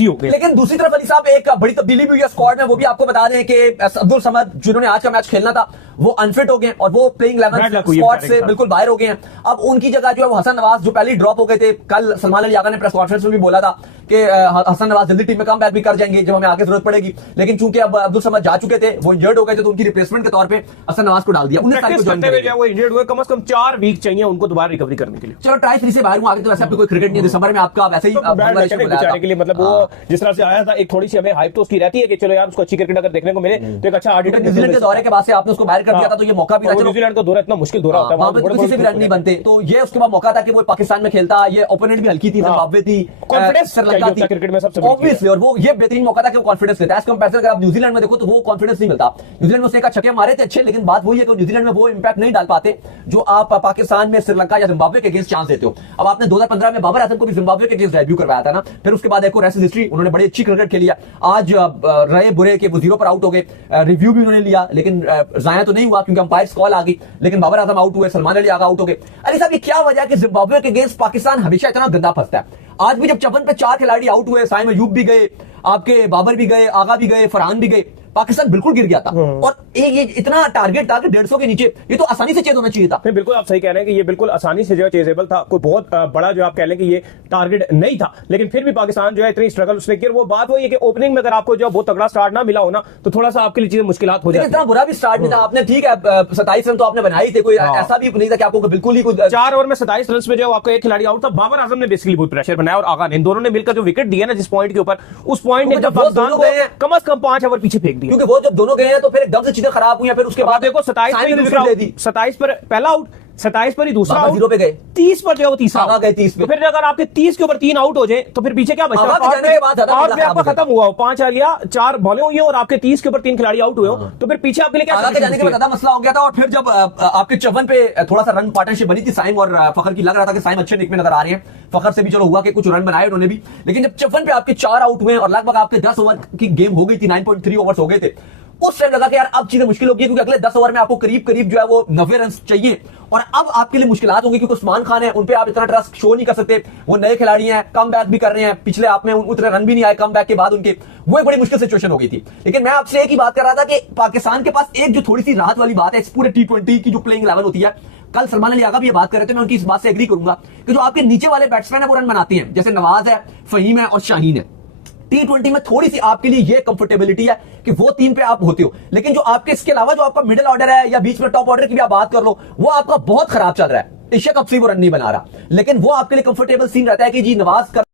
Easy हो गया। लेकिन दूसरी तरफ अली साहब एक बड़ी तब्दीली भी हुई है स्क्वाड में, वो भी आपको बता दें कि अब्दुल समद जिन्होंने आज का मैच खेलना था वो अनफिट हो गए और वो प्लेइंग 11 स्क्वाड से बिल्कुल बाहर हो गए हैं। अब उनकी जगह जो है वो हसन नवाज जो पहले ड्रॉप हो गए थे, कल सलमान अली आगा ने प्रेस कॉन्फ्रेंस में भी बोला था कि हसन नवाज जल्दी टीम में कम बैक भी कर जाएंगे जब हमें आगे जरूरत पड़ेगी, लेकिन चूंकि अब अब्दुल समद जा चुके थे, वो इंजर्ड हो गए थे, तो उनकी रिप्लेसमेंट के तौर पे हसन नवाज को डाल दिया। वो इंजर्ड हुए, कम से कम 4 वीक चाहिए उनको दोबारा रिकवरी करने के लिए। चलो ट्राई फ्री से बाहर हूं, आगे तो वैसे कोई क्रिकेट नहीं है, दिसंबर में आपका वैसे ही के लिए मतलब वो जिस तरह से आया था, एक थोड़ी सी हमें हाइप तो उसकी रहती है कि चलो यार उसको अच्छी क्रिकेट अगर देखने को मिले तो एक अच्छा ऑडिटर। न्यूजीलैंड के दौरे के बाद से आपने उसको बाहर कर दिया था, तो ये मौका भी था। न्यूजीलैंड का दौरा इतना मुश्किल दौरा होता है, वहां पे किसी से भी रन नहीं बनते, तो ये उसके बाद मौका था कि वो पाकिस्तान में खेलता। ये ओपोनेंट भी हल्की थी, जिम्बाब्वे थी, श्रीलंका थी क्रिकेट में सबसे ऑब्वियसली, और वो ये बेहतरीन मौका था कि वो कॉन्फिडेंस लेता है। एज कंपेयर अगर आप न्यूजीलैंड में देखो तो वो कॉन्फिडेंस नहीं मिलता। न्यूजीलैंड में उसने एक छक्के मारे थे अच्छे, लेकिन बात वही है कि न्यूजीलैंड में वो इंपैक्ट नहीं डाल पाते जो आप पाकिस्तान में श्रीलंका या जिम्बाब्वे के अगेंस्ट चांस देते हो। अब आपने 2015 में बाबर आजम को भी जिम्बाब्वे के अगेंस्ट डेब्यू करवाया था ना, फिर उसके बाद एक और ऐसी हिस्ट्री, उन्होंने बड़ी अच्छी क्रिकेट खेली है। आज रहे बुरे के वो 0 पर आउट हो गए, रिव्यू भी उन्होंने लिया, लेकिन जाया तो नहीं हुआ क्योंकि अंपायर्स कॉल आ गई, लेकिन बाबर आजम आउट हुए, सलमान अली आगा आउट हो गए। अली साहब ये क्या वजह है कि जिम्बाब्वे के अगेंस्ट पाकिस्तान हमेशा इतना गंदा फंसता है? आज भी जब 54 पे 4 खिलाड़ी आउट हुए, साइम अयूब भी गए, आपके बाबर भी गए, आगा भी गए, फरहान भी गए, पाकिस्तान बिल्कुल गिर गया था। और ये इतना टारगेट था कि 150 के नीचे, ये तो आसानी से चेज होना चाहिए था। बिल्कुल आप सही कह रहे हैं कि ये बिल्कुल आसानी से जो है चेजेबल था, कोई बहुत बड़ा जो आप कह लें कि ये टारगेट नहीं था, लेकिन फिर भी पाकिस्तान जो है इतनी स्ट्रगल उसने किया। वो बात वही है कि ओपनिंग में अगर आपको जो बहुत तगड़ा स्टार्ट ना मिला हो ना, तो थोड़ा सा आपके लिए चीजें मुश्किल हो जाती। इतना बुरा भी स्टार्ट नहीं था आपने, ठीक है 27 रन तो आपने बनाए थे, कोई ऐसा भी नहीं था कि आपको बिल्कुल ही 4 ओवर में 27 रन में जो आपका एक खिलाड़ी आउट था। बाबर आजम ने बेसिकली बहुत प्रेशर बनाया और आगा ने, इन दोनों ने मिलकर जो विकेट दिया ना जिस पॉइंट के ऊपर, उस पॉइंट ने पाकिस्तान को कम से कम 5 ओवर पीछे फेंक दिया, क्योंकि वो जब दोनों गए हैं तो फिर एकदम से चीजें खराब हुई हैं। फिर उसके बाद देखो 27 पर पहला आउट, 27 पर ही दूसरा 0 पे गए, 30 पर जो है वो तीसरा आ गए 30 पे। तो फिर अगर आपके 30 के ऊपर 3 आउट हो जाए तो फिर पीछे क्या बचा? और आपका खत्म हुआ, 5 आ लिया, 4 बॉलें हुई और आपके 30 के ऊपर 3 खिलाड़ी आउट हुए हो, तो फिर पीछे आपके लिए क्या जाने के बाद ज्यादा मसला हो गया था। और फिर जब आपके 54 पे थोड़ा सा रन पार्टनरशिप बनी थी साइम और फखर की, लग रहा था कि साइम अच्छे निक में नजर आ रहे हैं, फखर से भी चलो हुआ कि कुछ रन बनाए उन्होंने भी, लेकिन जब 54 पे आपके 4 आउट हुए और लगभग आपके 10 ओवर की गेम हो गई थी, 9.3 ओवर्स हो गए थे, उस टाइम लगा कि यार अब चीजें मुश्किल होगी, क्योंकि अगले 10 ओवर में आपको करीब करीब जो है वो 90 रन चाहिए, और अब आपके लिए मुश्किलात होंगी क्योंकि उस्मान खान है, उन पे आप इतना ट्रस्ट शो नहीं कर सकते, वो नए खिलाड़ी हैं, कम बैक भी कर रहे हैं, पिछले आप में उतने रन भी नहीं आए कम बैक के बाद उनके, वो एक बड़ी मुश्किल सिचुएशन हो गई थी। लेकिन मैं आपसे एक ही बात कर रहा था कि पाकिस्तान के पास एक जो थोड़ी सी राहत वाली बात है इस पूरे T20 की जो प्लेइंग 11 होती है, कल सलमान अली आगा भी ये बात कर रहे थे, मैं उनकी इस बात से एग्री करूंगा कि जो आपके नीचे वाले बैट्समैन है वो रन बनाते हैं, जैसे नवाज है, फहीम है और शाहीन है। T20 में थोड़ी सी आपके लिए ये कंफर्टेबिलिटी है कि वो टीम पे आप होते हो, लेकिन जो आपके इसके अलावा जो आपका मिडिल ऑर्डर है या बीच में टॉप ऑर्डर की भी आप बात कर लो, वो आपका बहुत खराब चल रहा है। इशक अफसी वो रन नहीं बना रहा, लेकिन वो आपके लिए कंफर्टेबल सीन रहता है कि जी नवाज